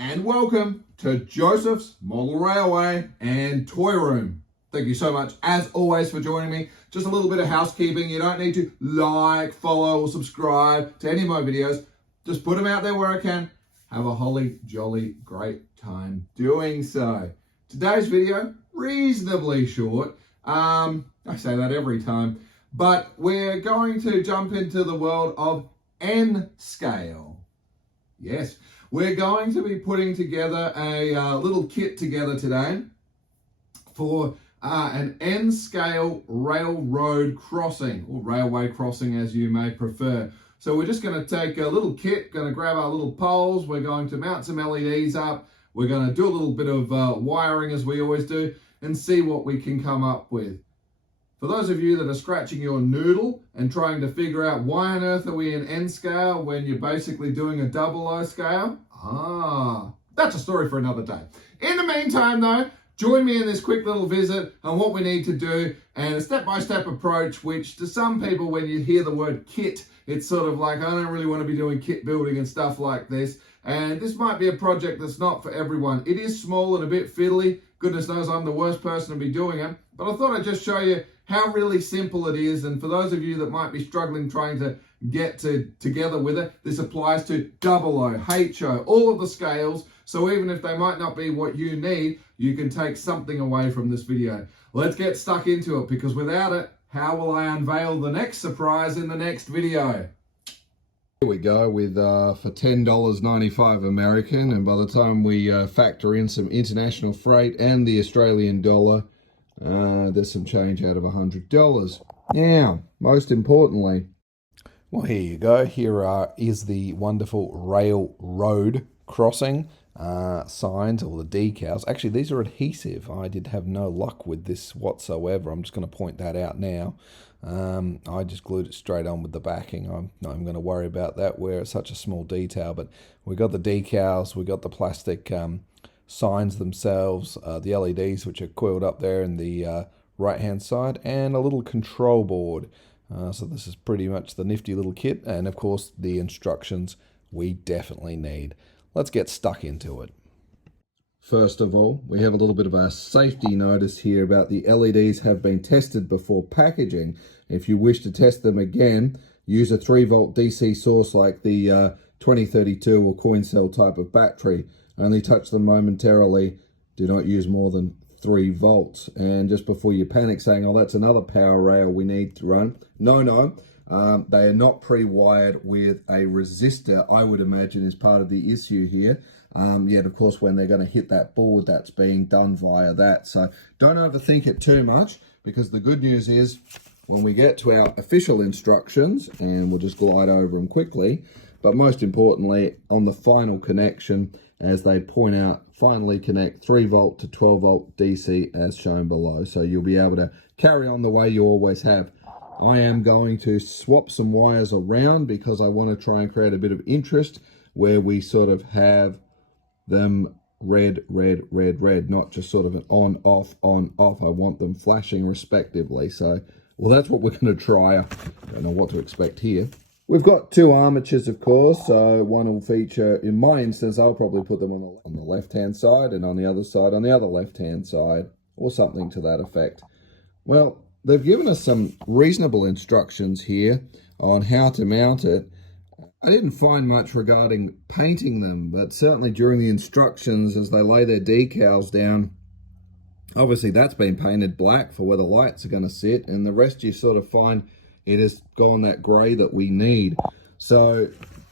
and welcome to Joseph's Model Railway and Toy Room. Thank you so much, as always, for joining me. Just a little bit of housekeeping. You don't need to like, follow, or subscribe to any of my videos. Just put them out there where I can. Have a holly jolly great time doing so. Today's video, reasonably short. I say that every time. But we're going to jump into the world of N scale. Yes, we're going to be putting together a little kit together today for an N scale railroad crossing, or railway crossing as you may prefer. So we're just going to take a little kit, going to grab our little poles, we're going to mount some LEDs up, we're going to do a little bit of wiring as we always do, and see what we can come up with. For those of you that are scratching your noodle and trying to figure out why on earth are we in N scale when you're basically doing a 00 scale, that's a story for another day. In the meantime though, join me in this quick little visit on what we need to do and a step-by-step approach, which to some people when you hear the word kit, it's sort of like, I don't really want to be doing kit building and stuff like this. And this might be a project that's not for everyone. It is small and a bit fiddly. Goodness knows I'm the worst person to be doing it. But I thought I'd just show you how really simple it is. And for those of you that might be struggling trying to get together with it, this applies to 00, HO, all of the scales. So even if they might not be what you need, you can take something away from this video. Let's get stuck into it, because without it, how will I unveil the next surprise in the next video? Here we go with for $10.95 American, and by the time we factor in some international freight and the Australian dollar, there's some change out of $100. Now, most importantly, well, here you go. Here is the wonderful railroad crossing signs, or the decals. Actually, these are adhesive. I did have no luck with this whatsoever. I'm just going to point that out now. I just glued it straight on with the backing. I'm not even going to worry about that where it's such a small detail, but we got the decals, we got the plastic signs themselves, the LEDs which are coiled up there in the right hand side, and a little control board. So this is pretty much the nifty little kit, and of course the instructions we definitely need. Let's get stuck into it. First of all, we have a little bit of a safety notice here about the LEDs have been tested before packaging. If you wish to test them again, use a 3-volt DC source like the 2032 or coin cell type of battery. Only touch them momentarily. Do not use more than 3 volts. And just before you panic saying, oh, that's another power rail we need to run. No. They are not pre-wired with a resistor, I would imagine, is part of the issue here. Yet, of course, when they're going to hit that board, that's being done via that. So don't overthink it too much, because the good news is when we get to our official instructions, and we'll just glide over them quickly, but most importantly, on the final connection, as they point out, finally connect 3-volt to 12-volt DC as shown below. So you'll be able to carry on the way you always have. I am going to swap some wires around because I want to try and create a bit of interest where we sort of have them red, not just sort of an on, off. I want them flashing respectively. So, well, that's what we're going to try. I don't know what to expect here. We've got 2 armatures, of course, so one will feature, in my instance, I'll probably put them on the left-hand side, and on the other side, on the other left-hand side, or something to that effect. Well, they've given us some reasonable instructions here on how to mount it. I didn't find much regarding painting them, but certainly during the instructions as they lay their decals down, obviously that's been painted black for where the lights are going to sit, and the rest you sort of find it has gone that grey that we need. So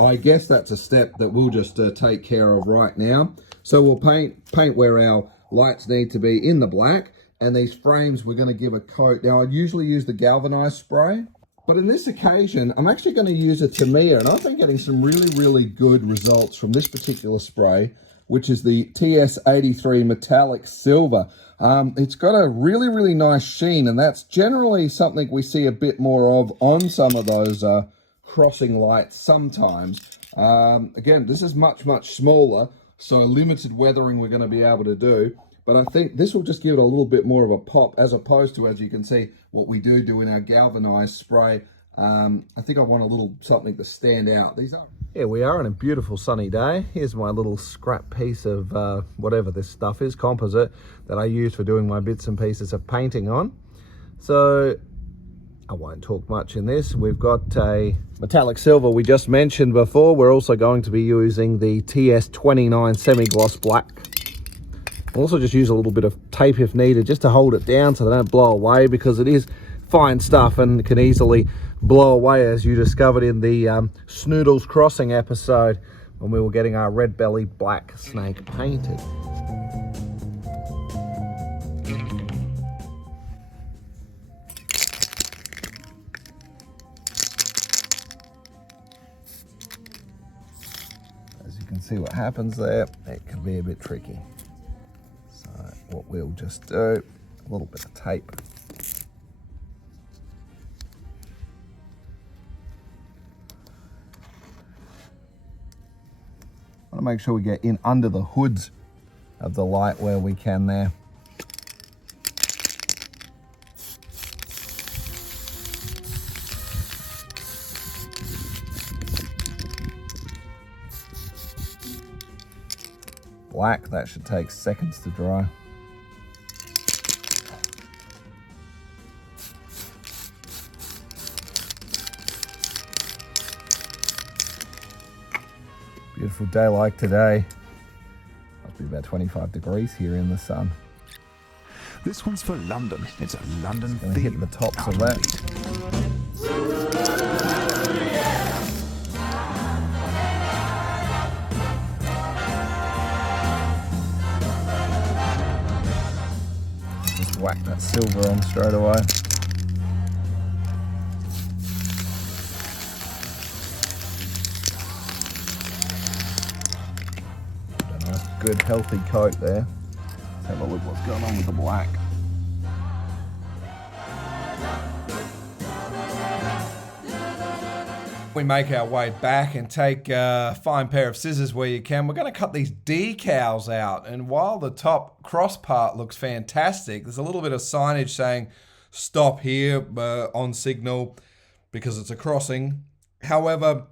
I guess that's a step that we'll just take care of right now. So we'll paint where our lights need to be in the black, and these frames we're going to give a coat. Now I'd usually use the galvanized spray, but in this occasion I'm actually going to use a Tamiya, and I've been getting some really good results from this particular spray, which is the TS83 Metallic Silver. It's got a really nice sheen, and that's generally something we see a bit more of on some of those crossing lights sometimes. Again, this is much smaller, so limited weathering we're going to be able to do. But I think this will just give it a little bit more of a pop, as opposed to, as you can see, what we do in our galvanized spray. I think I want a little something to stand out. These are. Here we are on a beautiful sunny day. Here's my little scrap piece of whatever this stuff is, composite, that I use for doing my bits and pieces of painting on. So I won't talk much in this. We've got a metallic silver we just mentioned before. We're also going to be using the TS29 semi-gloss black. I'll also just use a little bit of tape if needed, just to hold it down so they don't blow away, because it is fine stuff and can easily blow away, as you discovered in the Snoodles Crossing episode when we were getting our red belly black snake painted. As you can see what happens there, it can be a bit tricky. So what we'll just do, a little bit of tape. Want to make sure we get in under the hoods of the light where we can there. Black, that should take seconds to dry. Beautiful day like today. Must be about 25 degrees here in the sun. This one's for London. It's a London Gonna hit the tops of that. Just whack that silver on straight away. Good healthy coat there. Let's have a look what's going on with the black. We make our way back and take a fine pair of scissors where you can. We're going to cut these decals out, and while the top cross part looks fantastic, there's a little bit of signage saying stop here on signal because it's a crossing. However,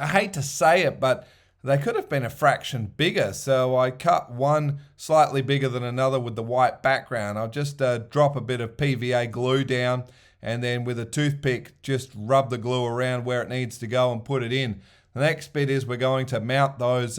I hate to say it, but they could have been a fraction bigger, so I cut one slightly bigger than another with the white background. I'll just drop a bit of PVA glue down, and then with a toothpick just rub the glue around where it needs to go and put it in. The next bit is we're going to mount those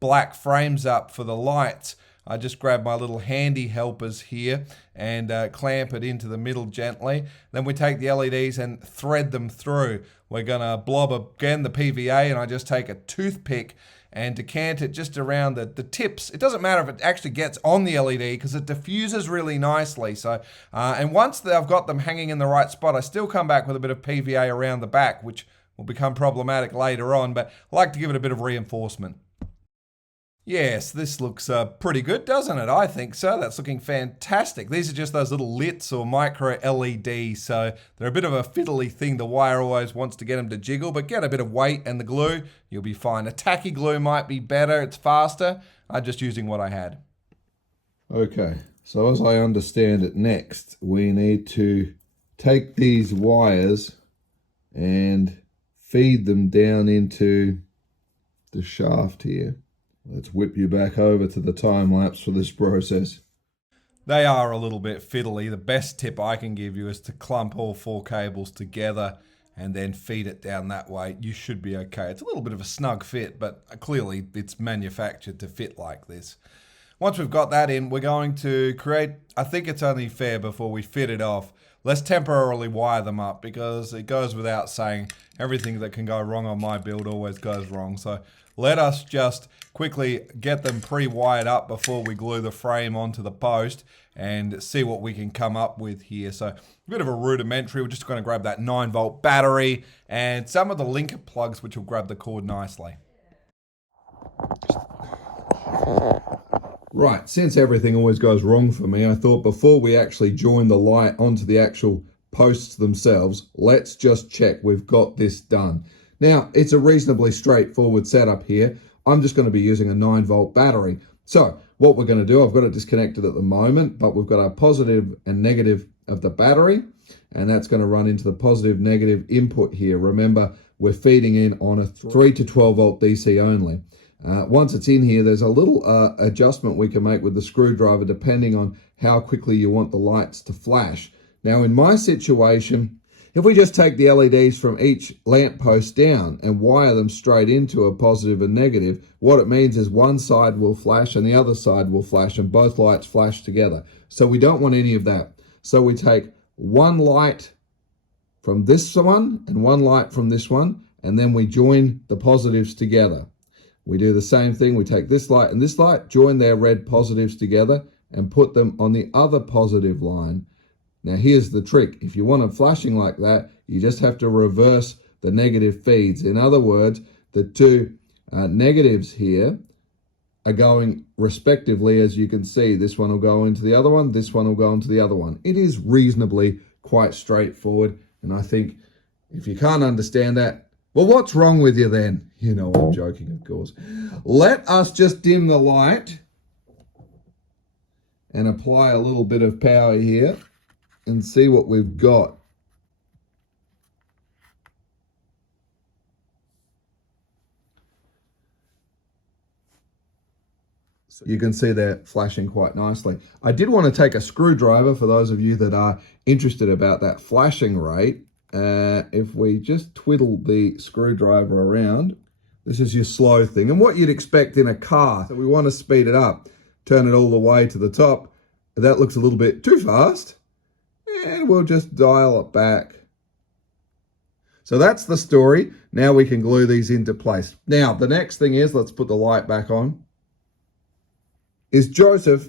black frames up for the lights. I just grab my little handy helpers here and clamp it into the middle gently. Then we take the LEDs and thread them through. We're going to blob again the PVA, and I just take a toothpick and decant it just around the tips. It doesn't matter if it actually gets on the LED because it diffuses really nicely. So, and once I've got them hanging in the right spot, I still come back with a bit of PVA around the back, which will become problematic later on, but I like to give it a bit of reinforcement. Yes, this looks pretty good, doesn't it? I think so. That's looking fantastic. These are just those little LITs or micro LEDs, so they're a bit of a fiddly thing. The wire always wants to get them to jiggle, but get a bit of weight and the glue, you'll be fine. A tacky glue might be better. It's faster. I'm just using what I had. Okay, so as I understand it, next we need to take these wires and feed them down into the shaft here. Let's whip you back over to the time lapse for this process. They are a little bit fiddly. The best tip I can give you is to clump all 4 cables together and then feed it down that way. You should be okay. It's a little bit of a snug fit, but clearly it's manufactured to fit like this. Once we've got that in, we're going to create, I think it's only fair before we fit it off, let's temporarily wire them up, because it goes without saying everything that can go wrong on my build always goes wrong. So let us just quickly get them pre-wired up before we glue the frame onto the post and see what we can come up with here. So a bit of a rudimentary. We're just going to grab that 9-volt battery and some of the linker plugs, which will grab the cord nicely. Right, since everything always goes wrong for me, I thought before we actually join the light onto the actual posts themselves, let's just check we've got this done. Now, it's a reasonably straightforward setup here. I'm just going to be using a 9-volt battery. So what we're going to do, I've got it disconnected at the moment, but we've got our positive and negative of the battery, and that's going to run into the positive negative input here. Remember, we're feeding in on a 3 to 12 volt DC only. Once it's in here, there's a little adjustment we can make with the screwdriver depending on how quickly you want the lights to flash. Now in my situation, if we just take the LEDs from each lamp post down and wire them straight into a positive and negative, what it means is one side will flash and the other side will flash, and both lights flash together. So we don't want any of that. So we take one light from this one and one light from this one, and then we join the positives together. We do the same thing. We take this light and this light, join their red positives together and put them on the other positive line. Now here's the trick. If you want it flashing like that, you just have to reverse the negative feeds. In other words, the two negatives here are going respectively, as you can see. This one will go into the other one, this one will go into the other one. It is reasonably quite straightforward, and I think if you can't understand that, well, what's wrong with you then? You know I'm joking, of course. Let us just dim the light and apply a little bit of power here and see what we've got. So you can see they're flashing quite nicely. I did want to take a screwdriver for those of you that are interested about that flashing rate. If we just twiddle the screwdriver around, this is your slow thing and what you'd expect in a car. So we want to speed it up, turn it all the way to the top. That looks a little bit too fast, and we'll just dial it back. So that's the story. Now we can glue these into place. Now the next thing is, let's put the light back on, is Josef.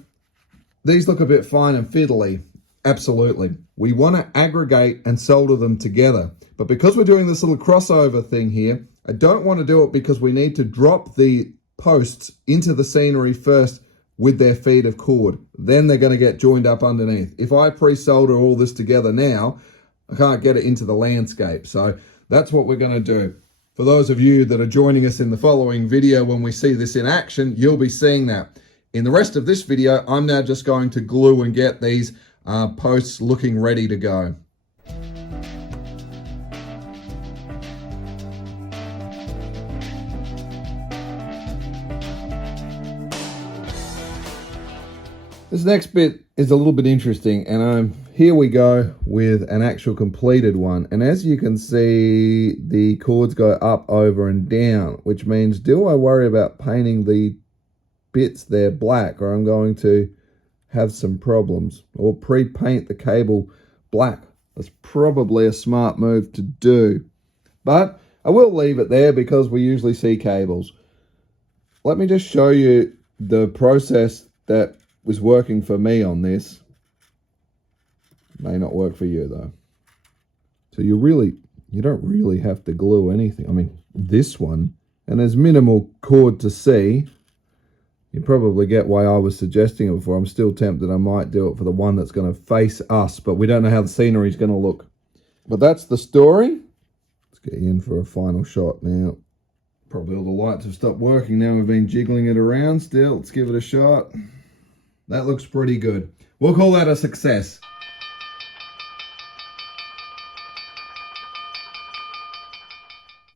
These look a bit fine and fiddly. Absolutely. We want to aggregate and solder them together. But because we're doing this little crossover thing here, I don't want to do it because we need to drop the posts into the scenery first with their feed of cord. Then they're going to get joined up underneath. If I pre-solder all this together now, I can't get it into the landscape. So that's what we're going to do. For those of you that are joining us in the following video, when we see this in action, you'll be seeing that. In the rest of this video, I'm now just going to glue and get these posts looking ready to go. This next bit is a little bit interesting, and here we go with an actual completed one. And as you can see, the cords go up, over and down, which means, do I worry about painting the bits there black, or I'm going to have some problems, or pre-paint the cable black? That's probably a smart move to do, but I will leave it there because we usually see cables. Let me just show you the process that was working for me on this. May not work for you though. So you don't really have to glue anything. I mean, this one, and there's minimal cord to see. You probably get why I was suggesting it before. I'm still tempted I might do it for the one that's going to face us, but we don't know how the scenery is going to look. But that's the story. Let's get you in for a final shot now. Probably all the lights have stopped working now. We've been jiggling it around still. Let's give it a shot. That looks pretty good. We'll call that a success.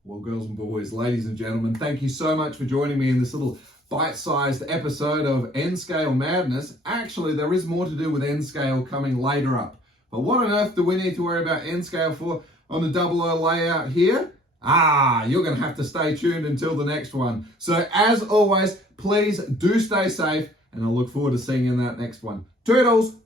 Well, girls and boys, ladies and gentlemen, thank you so much for joining me in this little bite-sized episode of N-Scale Madness. Actually, there is more to do with N-Scale coming later up. But what on earth do we need to worry about N-Scale for on the 00 layout here? You're going to have to stay tuned until the next one. So as always, please do stay safe, and I look forward to seeing you in that next one. Toodles!